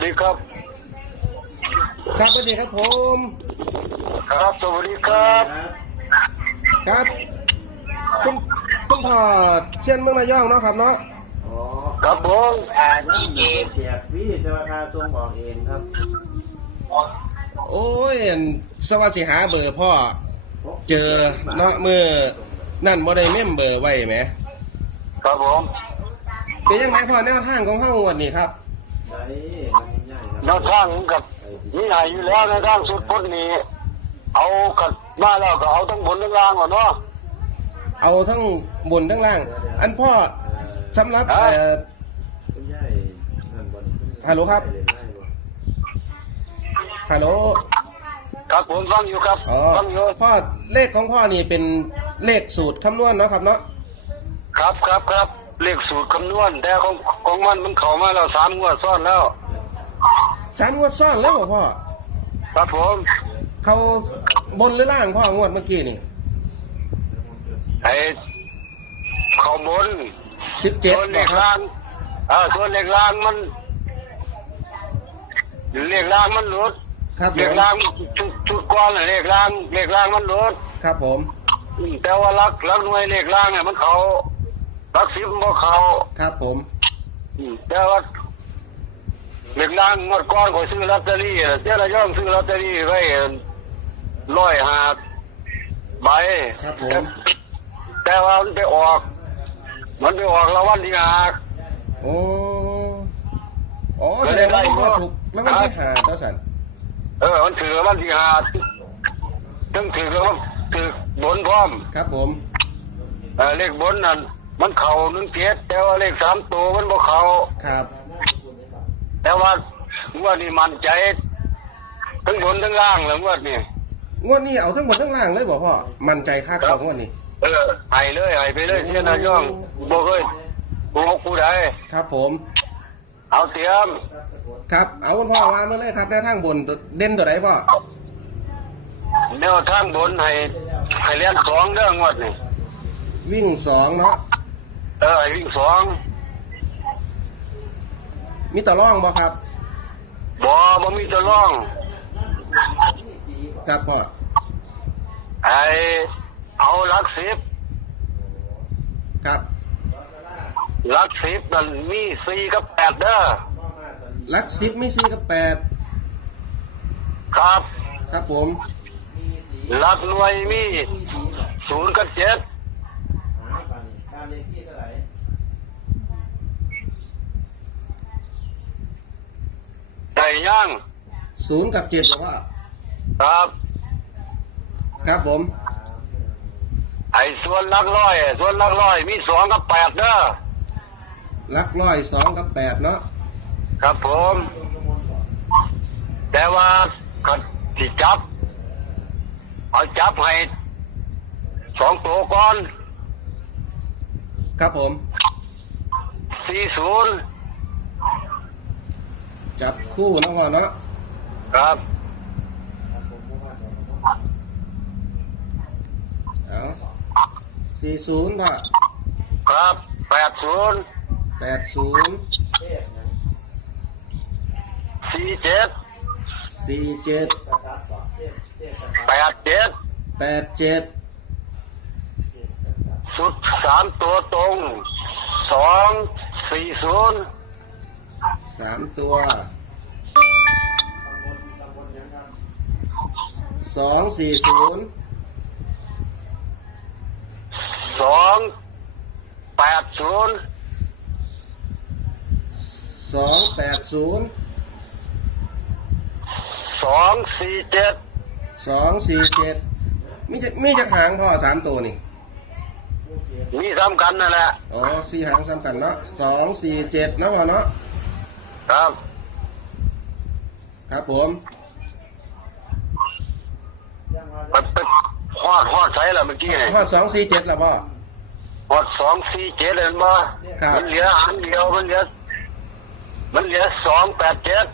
ดีครับ ครับสวัสดีครับผม ครับสวัสดีครับ ครับคุณคุณพ่อเชียนเมืองระยองเนาะครับเนาะอ๋อครับผมอ่านี่เองแจกฟรีแต่ราคาส่งออกเองครับ โอ้ยอันสวัสดีหาเบอร์พ่อ เจอเนาะมือนั่นบ่ได้เมมเบอร์ไว้ไหม ครับผม เป็นยังไงพ่อแนวทางของเฮางวันนี้ครับ ได้ง่ายๆครับแนวทางกับนี่ใหญ่อยู่แล้วแนวทางสุดพ้นนี้เอากัดมาแล้วก็เอาทั้งบนทั้งล่างก่อนเนาะเอาทั้งบนทั้งล่าง อันพ่อสำหรับอ่าเอ่อคุณยายนั่นบ่นี่ฮัลโหลครับเล่นได้บ่ฮัลโหลครับผมฟังอยู่ครับอ๋อฟังอยู่พ่อเลขของพ่อนี่เป็นเลขสูตรคำนวณเนาะครับเนาะครับครับครับ เลขสูตรคำนวณ แต่ของของมันมันเข้ามาแล้วสามงวดซ้อนแล้ว สามงวดซ้อนแล้วเหรอพ่อ ครับผม เขาบนหรือล่างพ่องวดเมื่อกี้นี่ไอ้เข้าบนสิบเจ็ดส่วนเลนะขครับล่างอ่าส่วนเลขล่างมัน เลขล่างมันหลุด ครับผเลขมล่างชุดชุดก้อนน่ะเลขล่าง เลขล่างมันหลุดครับผม อืมแต่ว่าลักลักหน่วยเลขล่างเนี่ยมันเขา ลักสิบมันบ่เขาครับผมอืมแต่ว่าเลขล่างงวดก้อนก็ซื้อลอตเตอรี่อะเจ้าละย่องซื้อลอตเตอรี่ไว้ร้อยหาใบครับผมแต่ว่ามันไปออก มันไปออกรางวัลที่หา โอ้อ๋อแสดงว่าพ่อถูกแล้วมันที่หาเจ้าสันเออ มันถือรางวัลที่หาถึงถือแล้วถือบนพร้อม ครับผม เออเลขบนนั่น มันเข่าหนึ่งเจ็ดแต่ว่าเลขสามตัวมันบ่เข่าครับ แต่ว่างวดนี้มันใจทั้งบนทั้งล่างเลยงวดนี้งวดนี้เอาทั้งหมดทั้งล่างเลยบอกพ่อมั่นใจค่าของงวดนี้เออให้เลยให้ไปเลยเสียนายองบ่เคยโกหกผู้ใดครับผม เอาเตรียม ครับ เอาคุณพ่อวางมาเลยครับแนวทางบนเด่นตัวไหนพ่อแนวทางบนให้ให้เลี้ยนสองเรื่องงวดนี้วิ่งสองเนาะ เออให้วิ่งสองมีตะล่องบ่ครับบ่บ่มีตัวร่อง ครับพ่อไอ้เอาหลักสิบครับหลักสิบนั่นมีสี่กับแปดเด้อลักซิปไม่ซีกับแปดครับ ครับผมหลักหน่วยมีศูนย์กับเจ็ด หาบันค่าเลขที่เท่าไหร่ ได้ยังศูนย์กับเจ็ดบอกว่าครับ ครับผม ไอ้ส่วนหลักร้อยส่วนหลักร้อยมีสองกับแปดเด้อลักร้อยสองกับแปดเนาะครับผม แต่ว่าก็ที่จับ เอาจับให้สองตัวก่อน ครับผมสี่ศูนย์ จับคู่เนาะพ่อเนาะครับเอาสี่ศูนย์พ่อครับแปดศูนย์แปดศูนย์เลขนั้นสี่เจ็ดสี่เจ็ดกระซับบ่เลขเลขกระซับแปดเจ็ดแปดเจ็ดเลขกระซับสุดสามตัวตรงสองสี่ศูนย์ สามตัวตำบลตำบลยังครับสองสี่ศูนย์สองแปดศูนย์สองแปดศูนย์สองสี่เจ็ดสองสี่เจ็ดมีจะมีจะหางพ่อสามตัวนี่มีสำคัญนั่นแหละอ๋อสี่หางสำคัญเนาะสองสี่เจ็ดเนาะพ่อเนาะ ครับครับผมยังว่ามันเป็นฮอดฮอดใช้ละเมื่อกี้นี่พ่อสองสี่เจ็ดละพ่อฮอดสองสี่เจ็ดเห็นบ่ครับมันเหลืออันเดียวมันเหลือ มันเหลือสองแปดเจ็ด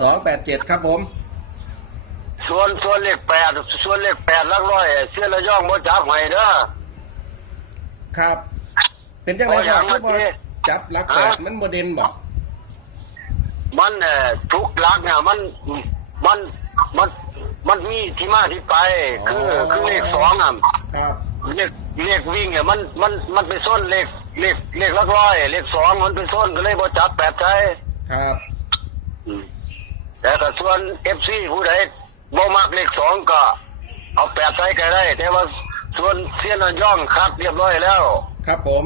สองแปดเจ็ดครับผมส่วนส่วนเลขแปดส่วนเลขแปดหลักร้อยเสียละย่องบ่จับให้เด้อครับ เป็นจังไรเอาอพ่อย่างคืเมื่ออบอกี้จับลักแปดมันโมเดนบอกมันเอ่อทุกหลักเนี่ยมันมันมันมันมีที่มาที่ไป คือคือเลขสองอะครับเลขเลขวิ่งเนี่ยมันมันมันไปส้นเลขเลขเลขหลักร้อยเลขสองมันไปส้นก็เลยบ่จับแปดใช้ครับอืมแต่ถ้าส่วนเอฟซีผู้ใดบ่มักเลขสองก็ เอาแปดใช้ก็ได้ แต่ว่าส่วนเสี้ยนอันย่องคัดเรียบร้อยแล้ว ครับผม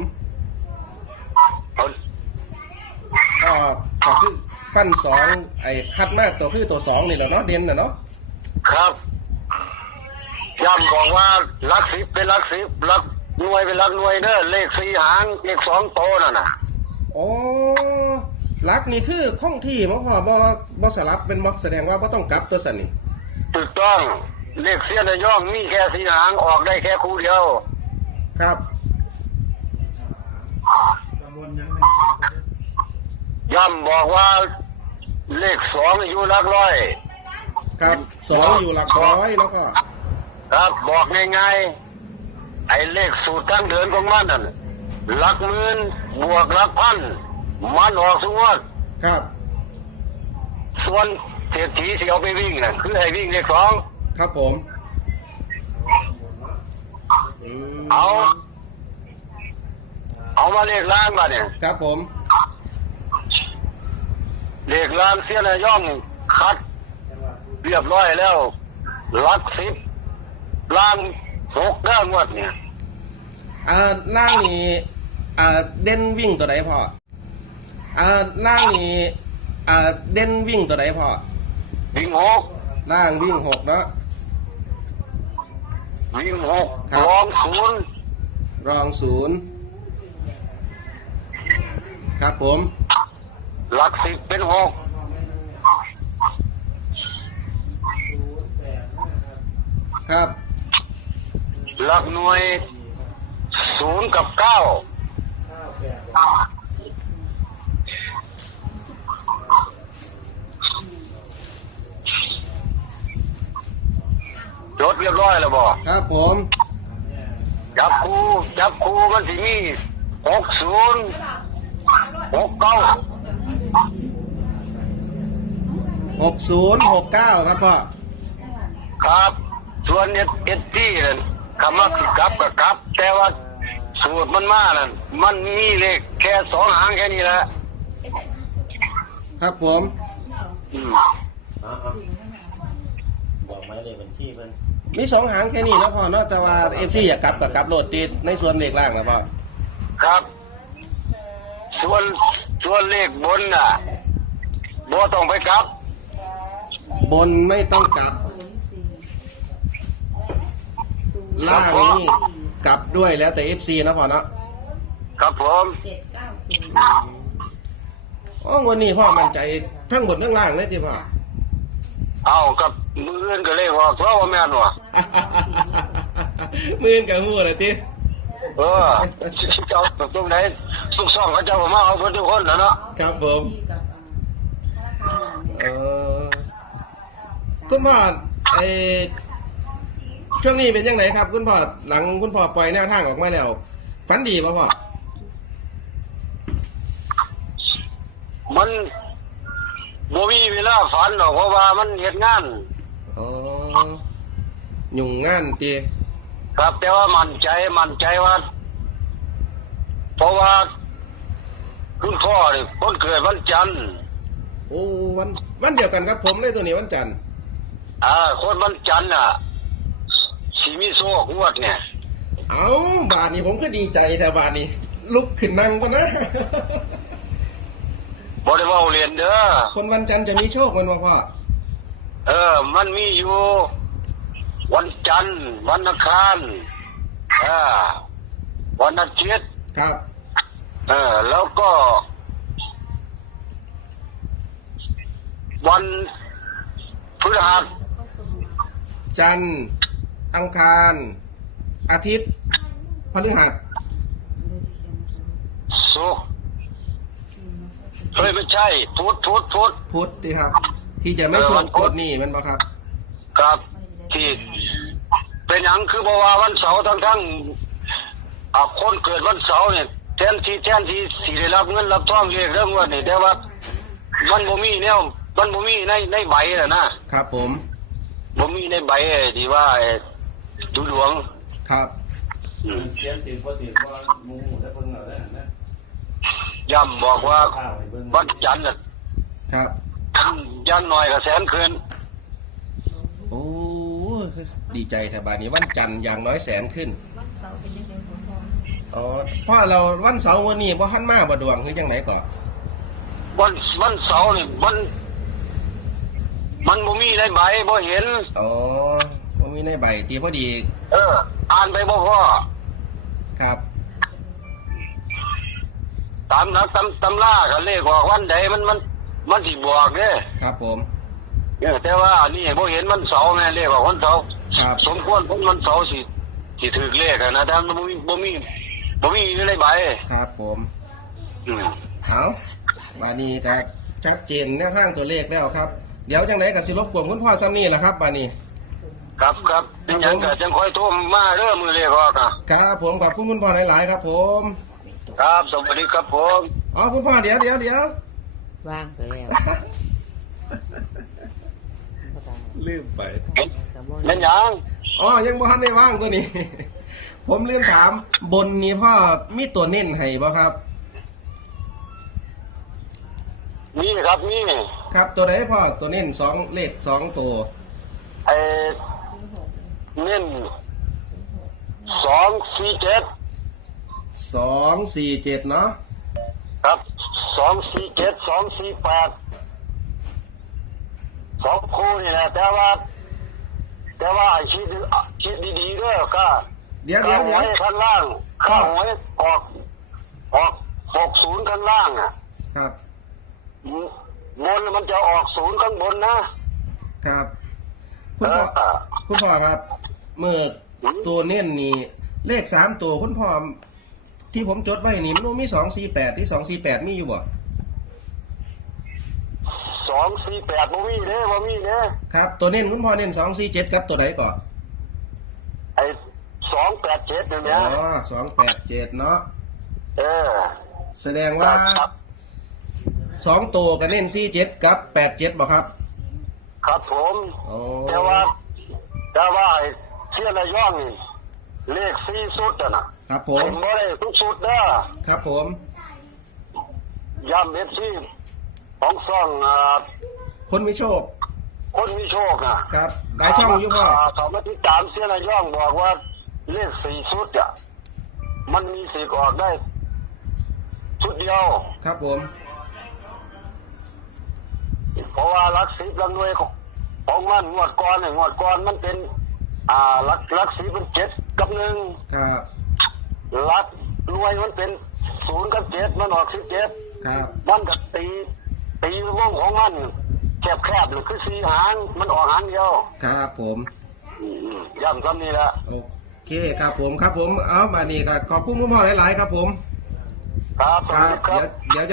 เอา ก็ ก็คือฟันสองไอ้คัดมากตัวคือตัวสองนี่แหละเนาะเด่นนะเนาะครับย้ำบอกว่าลักสิบเป็นลักสิบลักหน่วยเป็นลักหน่วยเด้อเลขสี่หางเลขสองโตวนั่นน่ะโอ้ลักนี่คือข้องที่มาพอบ่บ่สลับเป็นม็อกแสดงว่าบ่ต้องกลับตัวสันนี่ถูกต้องเลขเสี้ยนอันย่องมีแค่สี่หางออกได้แค่คู่เดียว ครับ ย้ำบอกว่าเลขสองอยู่หลักร้อย ครับสองอยู่หลักร้อยแล้วก็ครับบอกง่ายๆไอ้เลขสูตรตั้งเดินของมันนั่นหลักหมื่นบวกหลักพันมันออกสงวดครับ ส่วนเศรษฐีที่เอาไปวิ่งน่ะคือให้วิ่งเลขสองครับผมอืมเอา เอามาเลขล่างมาเนี่ยครับผม เลขล่างเสียนย่องคัด เรียบร้อยแล้วหลักสิบล่างหกเด้างวดเนี่ยอ่าล่างนี่อ่าเด่นวิ่งตัวไหนพ่ออ่าล่างนี่อ่าเด่นวิ่งตัวไหนพ่อวิ่งหกล่างวิ่งหกเนาะวิ่งหกครับรองศูนย์รองศูนย์ครับผม หลักสิบเป็นหกครับ หลักหน่วยศูนย์กับเก้าจดเรียบร้อยแล้วบ่ครับผม จับครูจับครูมันสิมีหกศูนย์หกเก้า หกศูนย์หกเก้าครับพ่อ ครับ ส่วนเอสเอสที่นั่นคำว่าสิกลับกับกลับ แต่ว่าสูตรมันมานั่นมันมีเลขแค่สองหางแค่นี้แหละครับผมอืมเอาเอาบอกหมายเลขบัญชีเพิ่นมีสองหางแค่นี้นะพ่อเนาะแต่ว่าเอฟซีอยากกลับกับกลับโหลดติดในส่วนเลขล่างนะพ่อครับ ส่วนส่วนเลขบนน่ะบ่ต้องไปกลับ บนไม่ต้องกลับ ล่างนี่กลับด้วยแล้วแต่เอฟซีนะพ่อเนาะครับผมอ๋อวันนี้พ่อมั่นใจทั้งบนทั้งล่างเลยที่พ่อเอากับมืออื่นก็เลยว่าเพราะว่าแม่นว่ะมื่นกับหูเลยที่เออเจ้าตรงไหนสุกซ่องเขาเจ้ามาเอาเพิ่นทุกคนนะเนาะครับผมเออ คุณพ่อไอช่วงนี้เป็นยังไงครับ คุณพ่อหลังคุณพ่อปล่อยแนวทางออกมาแล้วฝันดีป่ะพ่อมันบ่มีเวลาฝันหรอกเพราะว่ามันเฮ็ดงานอ๋อยุ่งงานตีครับแต่ว่ามั่นใจมั่นใจว่า เพราะว่าคุณพ่อนี่คนเกิดวันจันทร์โอ้วันวันเดียวกันครับผมเลยตัวนี้วันจันทร์ อ่าคนวันจันทร์น่ะสิมีโชคงวดเนี่ย เอาบาทนี้ผมก็ดีใจแต่บาทนี้ ลุกขึ้นนั่งก่อนนะบ่ได้เว้าเรียนเด้อคนวันจันทร์จะมีโชคมันมาพ่อเออ มันมีอยู่ วันจันทร์วันอังคารอ่าวันอาทิตย์ครับ เออ แล้วก็ วันพฤหัส จันทร์อังคาร อาทิตย์พฤหัสศุกร์เฮ้ยไม่ใช่พุธพุธพุธพุธดีครับ ที่จะไม่โชคกดนี่มันบ่ครับ ครับที่เป็นหยังคือบอกว่าวันเสาร์ทั้งทั้งอ่าคนเกิดวันเสาร์เนี่ยแทนที่แทนที่สิได้รับเงินรับทองเรียกเรื่องว่านี่แต่ว่า มันบ่มีแนวมันบ่มีในในใบน่ะนะครับผม บ่มีในใบไอ้ที่ว่าไอ้ดูหลวง ครับอืมเขียนติดบ่ติดว่าหมูแล้วเพิ่นเอาได้นะย้ำบอกว่าข้าวให้เบิ่งวันจันทร์น่ะครับอยังน้อยก็แสนคืนโอ้ยดีใจแถบานนี้วันจันทร์อย่างน้อยแสนขึ้นวันเสาร์เป็นยังไงคุณพ่ออ๋อพ่อเราวันเสาร์วันนี้พ่ทันมาบ่ดวงคือจังไหนก่อนวันวันเสาร์นี่มัน มันบ่มีในใบบ่เห็น อ๋อบ่มีในใบตีพอดี เออ อ่านไปบ่พอครับตามนักตำตำราก็เลขออกวันใดมันมันมันสิบอกเด้ครับผมเออแต่ว่าอันนี่บ่เห็นมันเสาร์แม่เลขออกวันเสาร์ครับสมควรพ้นวันเสาร์สิสิถือเลขอะนะแต่มันบ่มีบ่มีบ่มีอยู่ในใบครับผมอืมเอาบานี้ก็ชัดเจนแนวทางตัวเลขแล้วครับ เดี๋ยวจังไหนก็สิรบกวนคุณพ่อซ้ำนี่แหละครับบานี้ ครับครับเป็นหยังก็จังค่อยโทรมาเด้อมือเลขออกอะครับผมขอบคุณคุณพ่อหลายๆครับ ผมครับสวัสดีครับผมอ๋อคุณพ่อเดี๋ยวเดี๋ยวเดี๋ยวว่างไปแล้วลืมไปเป็นหยังอ๋อยังบ่ทันได้ว่างตัวนี้ ผมลืมถามบนนี้พ่อมีตัวเน้นให้บ่ครับ มีครับมีครับตัวไหนพ่อตัวเน้นสองเลขสองตัวไอ้เน้นสองสี่เจ็ดสองสี่เจ็ดเนาะครับสองสี่เจ็ดสองสี่แปดสองคู่นี่แหละแต่ว่า แต่ว่าไอ้คิดอะคิดดีๆด้วยก็เดี๋ยวเดี๋ยวเดี๋ยวข้างข้างล่างข้างไว้ออกออกหกศูนย์ข้างล่างอะครับ บนมันจะออกศูนย์ข้างบนนะครับ คุณพ่อเออคุณพ่อครับ เมื่อตัวเน้นนี่ เลขสามตัวคุณพ่อที่ผมจดไว้นี่มันมีสองสี่แปดที่สองสี่แปดมีอยู่บ่สองสี่แปดบ่มีเด้บ่มีเด้ครับ ตัวเน้นคุณพ่อเน้นสองสี่เจ็ดครับตัวไหนก่อนไอ้สองแปดเจ็ดนี่อ๋นะอสองแปดเจ็ดเนาะเออแสดงว่าครับ สองตัวก็เน้นสี่เจ็ดกับแปดเจ็ดบ่ครับครับผมโอ้แต่ว่าแต่ว่าไอ้เชี่ยระย่องนี่เลขสี่สุดอะนะครับผมไม่ได้ทุกสุดเด้อ ครับผมย้ำเอฟซีของซ่องอ่าคนมีโชคคนมีโชคอะครับหลายช่องอยู่พ่อาเขามาติดตามเสียระย่องบอกว่าเลขสี่สุดอะมันมีสิทธิ์ออกได้ ชุดเดียว ครับผม เพราะว่ารักสิบรักหน่วยของของมันงวดก่อนเนี่ยงวดก่อนมันเป็น อ่ารักรักสีเป็นเจ็ดกับหนึ่งครับรักหน่วยมันเป็นศูนย์กับเจ็ดมันออกสิบเจ็ดครับมันก็ตีตีวงของมันแคบแคบๆหรือคือสีหางมันออกหางเดียวครับผมอืมย้ำคำนี้แหละโอเคครับผมครับผมเอามานี่ครับขอบคุณคุณพ่อหลาย ๆ ครับผม ครับสควัสรับดีครับเดี๋ยวเดี๋ยวจะ